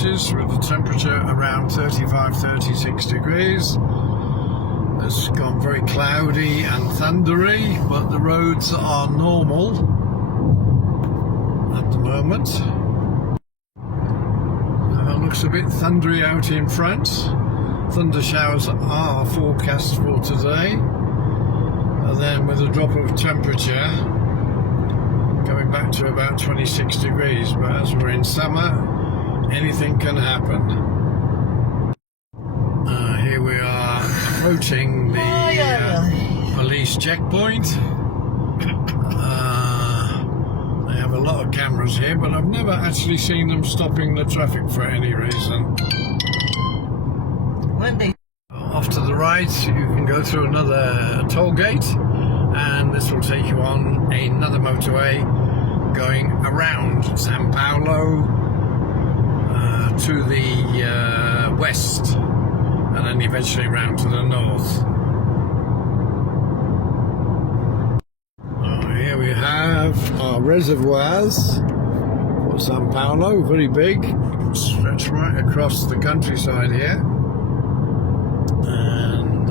Celsius with the temperature around 35-36 degrees. It's gone very cloudy and thundery, but the roads are normal at the moment. It looks a bit thundery out in front. Thunder showers are forecast for today, and then with a drop of temperature going back to about 26 degrees, but as we're in summer, anything can happen. Here we are approaching the police checkpoint. They have a lot of cameras here, but I've never actually seen them stopping the traffic for any reason. Off to the right, you can go through another toll gate, and this will take you on another motorway going around Sao Paulo to the west, and then eventually round to the north. Here we have our reservoirs for Sao Paulo, very big, stretch right across the countryside here. And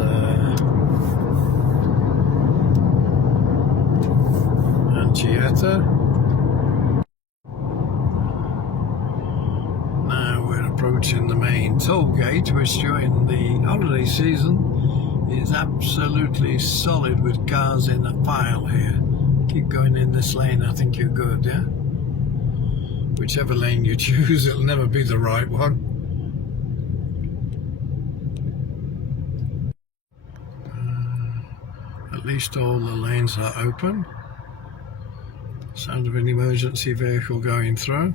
Anchieta. Now we're approaching the main toll gate, which during the holiday season is absolutely solid with cars in a pile here. Keep going in this lane, I think you're good, yeah? Whichever lane you choose, it'll never be the right one. At least all the lanes are open. Sound of an emergency vehicle going through.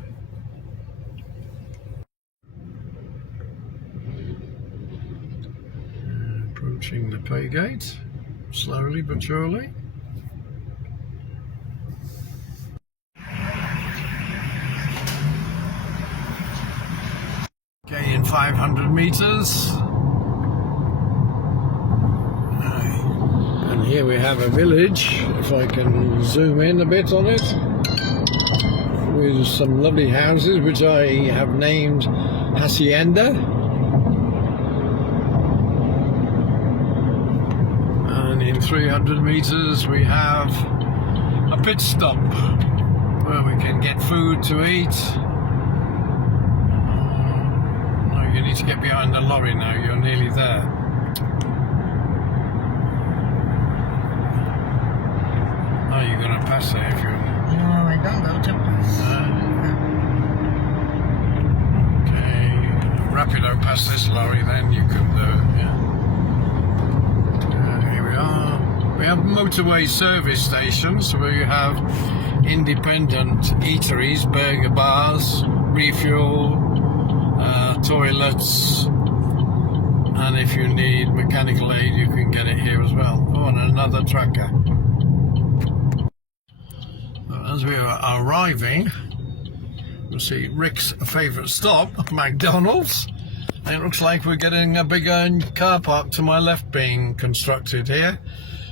Approaching the pay gate, slowly but surely. Okay, in 500 meters. And here we have a village, if I can zoom in a bit on it, with some lovely houses which I have named Hacienda. And in 300 meters we have a pit stop where we can get food to eat. You need to get behind the lorry now, you're nearly there. Oh, you're going to pass it if you... No, I don't go to pass. Okay, rapido past this lorry, then you can here we are. We have motorway service stations where you have independent eateries, burger bars, refuel, toilets, and if you need mechanical aid you can get it here as well. Oh, and another tracker. As we are arriving, we'll see Rick's favourite stop, McDonald's. And it looks like we're getting a bigger car park to my left being constructed here.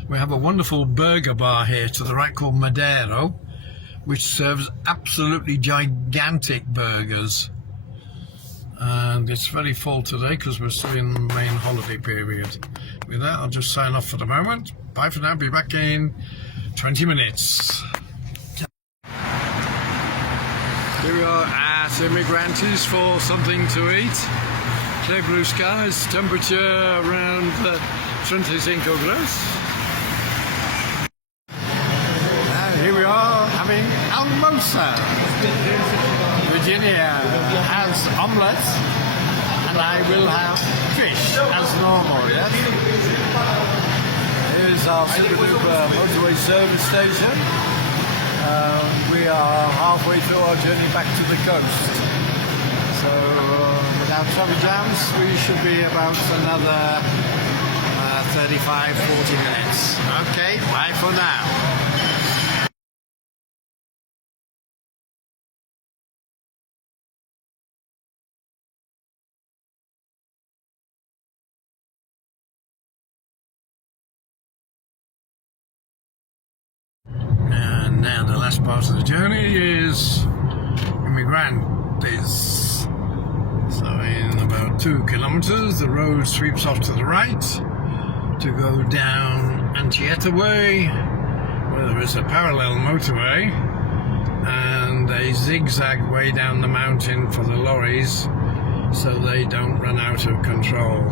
We have a wonderful burger bar here to the right called Madero, which serves absolutely gigantic burgers. And it's very full today because we're still in the main holiday period. With that, I'll just sign off for the moment. Bye for now, be back in 20 minutes. Here we are at IMIGRANTES for something to eat. Clear blue skies, temperature around 25 grados. And here we are having almosa. Virginia has omelette, and I will have fish as normal, yes? Here's our motorway service station. We are halfway through our journey back to the coast. So without traffic jams, we should be about another 35-40 minutes. Okay, bye for now. And now the last part of the journey is IMIGRANTES. So in about 2 kilometers, the road sweeps off to the right to go down Anchieta Way, where there is a parallel motorway and a zigzag way down the mountain for the lorries so they don't run out of control.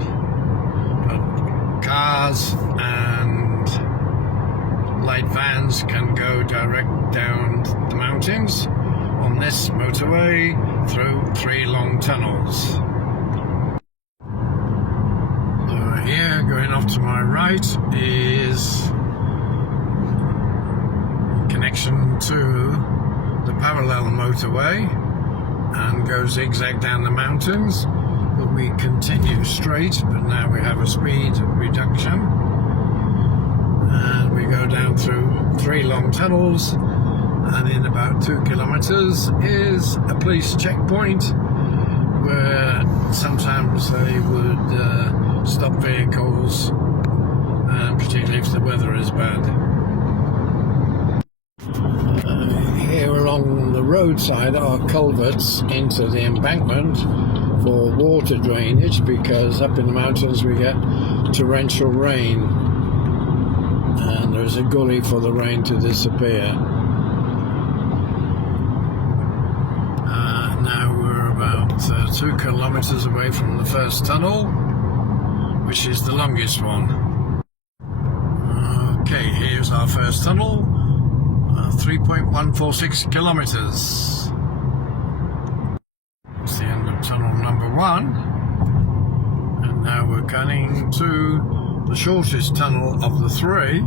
But cars and light vans can go direct down the mountains on this motorway through 3 long tunnels. So here, going off to my right, is connection to the parallel motorway and go zigzag down the mountains, but we continue straight, but now we have a speed reduction and we go down through 3 long tunnels, and in about 2 kilometers is a police checkpoint where sometimes they would stop vehicles, particularly if the weather is bad. Here along the roadside are culverts into the embankment for water drainage, because up in the mountains we get torrential rain and there's a gully for the rain to disappear. Now we're about 2 kilometers away from the first tunnel, which is the longest one. Okay, here's our first tunnel. 3.146 kilometers. It's the end of tunnel number 1, and now we're coming to the shortest tunnel of the 3,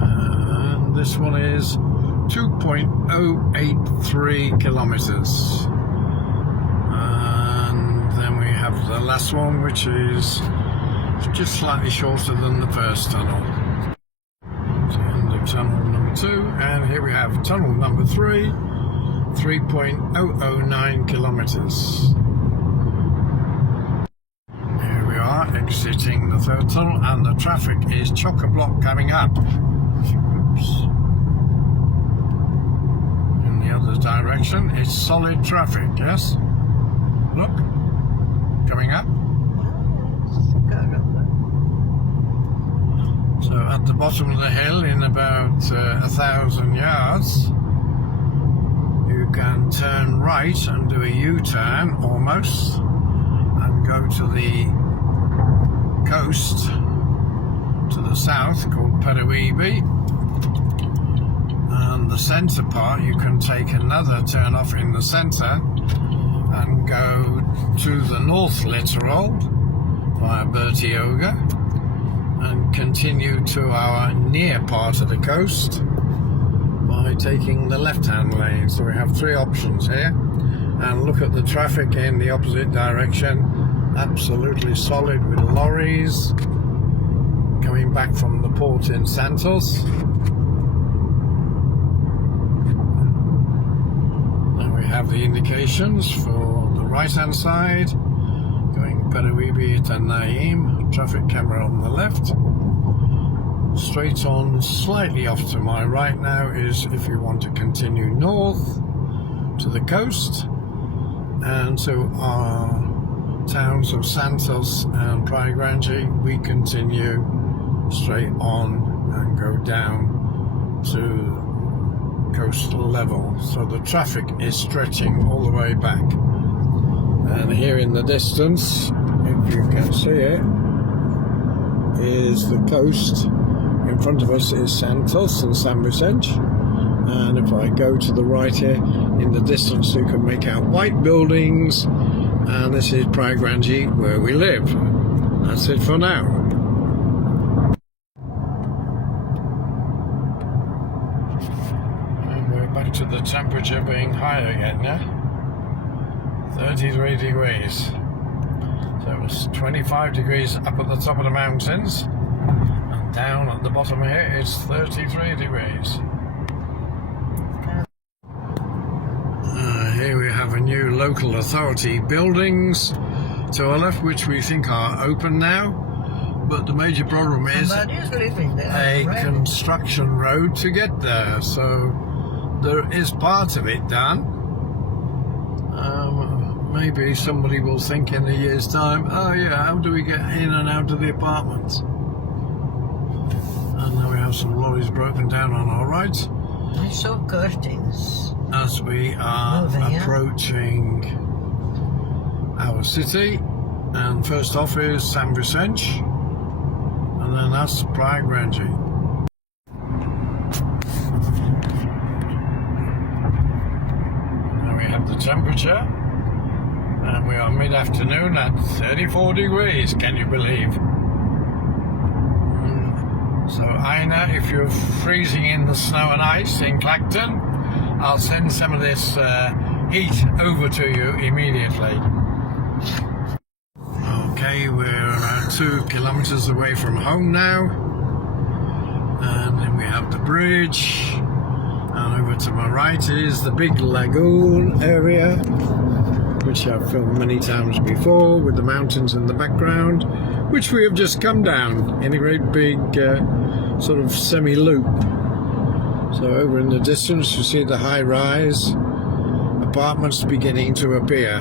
and this one is 2.083 kilometers. And then we have the last one, which is just slightly shorter than the first tunnel. It's the end of tunnel number 2, and here we have tunnel number 3, 3.009 kilometers. Here we are exiting the 3rd tunnel, and the traffic is chock-a-block coming up. Oops. In the other direction, it's solid traffic, yes? Look, coming up. So at the bottom of the hill, in about 1,000 yards, you can turn right and do a U-turn almost and go to the coast to the south called Peruibe, and the centre part you can take another turn off in the centre and go to the north littoral via Bertioga and continue to our near part of the coast by taking the left-hand lane. So we have 3 options here, and look at the traffic in the opposite direction, absolutely solid with lorries coming back from the port in Santos. And we have the indications for the right-hand side going Peruibe to Naim, traffic camera on the left. Straight on, slightly off to my right now, is if you want to continue north to the coast, and so our towns of Santos and Praia Grande, we continue straight on and go down to coastal level. So the traffic is stretching all the way back. And here in the distance, if you can see it, is the coast. In front of us is Santos and San Vicente, and if I go to the right here, in the distance you can make out white buildings, and this is Praia Grande, where we live. That's it for now. And we're back to the temperature being high again now. 33 degrees. So it was 25 degrees up at the top of the mountains, and down at the bottom here it's 33 degrees. Here we have a new local authority buildings to our left, which we think are open now, but the major problem is a construction road to get there. So there is part of it done. maybe somebody will think in a year's time, oh yeah, how do we get in and out of the apartments? And then we have some lorries broken down on our right I saw curtains. as we are Moving, yeah. approaching our city. And first off is San Vicente, and then that's Praia Grande. Now we have the temperature, and we are mid-afternoon at 34 degrees, can you believe? So Aina, if you're freezing in the snow and ice in Clacton, I'll send some of this heat over to you immediately. Okay, we're around 2 kilometers away from home now, and then we have the bridge, and over to my right is the big lagoon area, which I've filmed many times before, with the mountains in the background, which we have just come down in a great big sort of semi-loop. So over in the distance you see the high-rise apartments beginning to appear.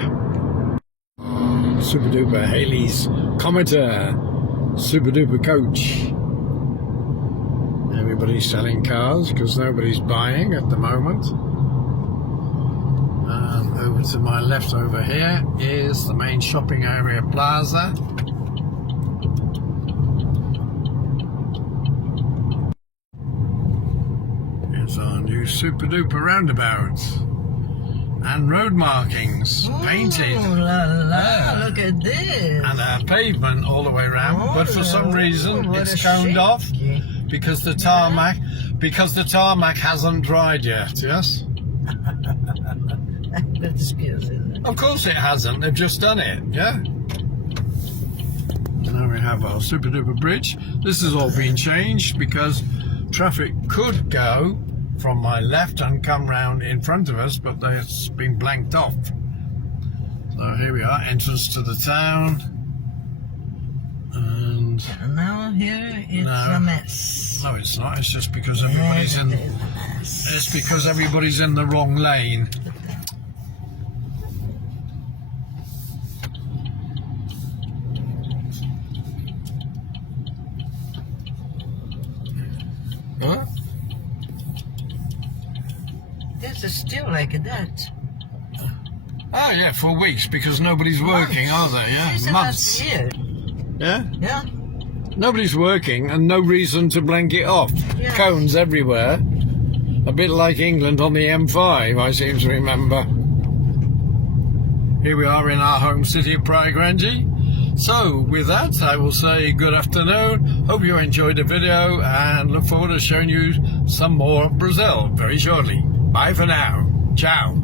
Super duper Haley's Cometer, super duper coach. Everybody's selling cars because nobody's buying at the moment. And over to my left over here is the main shopping area plaza. It's our new super duper roundabouts. And road markings painted. Oh la la, look at this. And a pavement all the way around, but for some reason what it's a coned off shape. because the tarmac hasn't dried yet. Yes, That's good, isn't it? of course it hasn't. They've just done it. Yeah. Now we have our super duper bridge. This has all been changed because traffic could go from my left and come round in front of us, but it's been blanked off. So here we are, entrance to the town, and Now here it's a mess. no, it's not. It's just because everybody's in. It's because everybody's in the wrong lane. What? This is still like that. Oh yeah, for weeks because nobody's working, are they? Yeah, Since months. last year. Yeah, Yeah. nobody's working and no reason to blank it off. Yeah. Cones everywhere, a bit like England on the M5, I seem to remember. Here we are in our home city of Praia Grande. So with that, I will say good afternoon. Hope you enjoyed the video and look forward to showing you some more of Brazil very shortly. Bye for now. Ciao.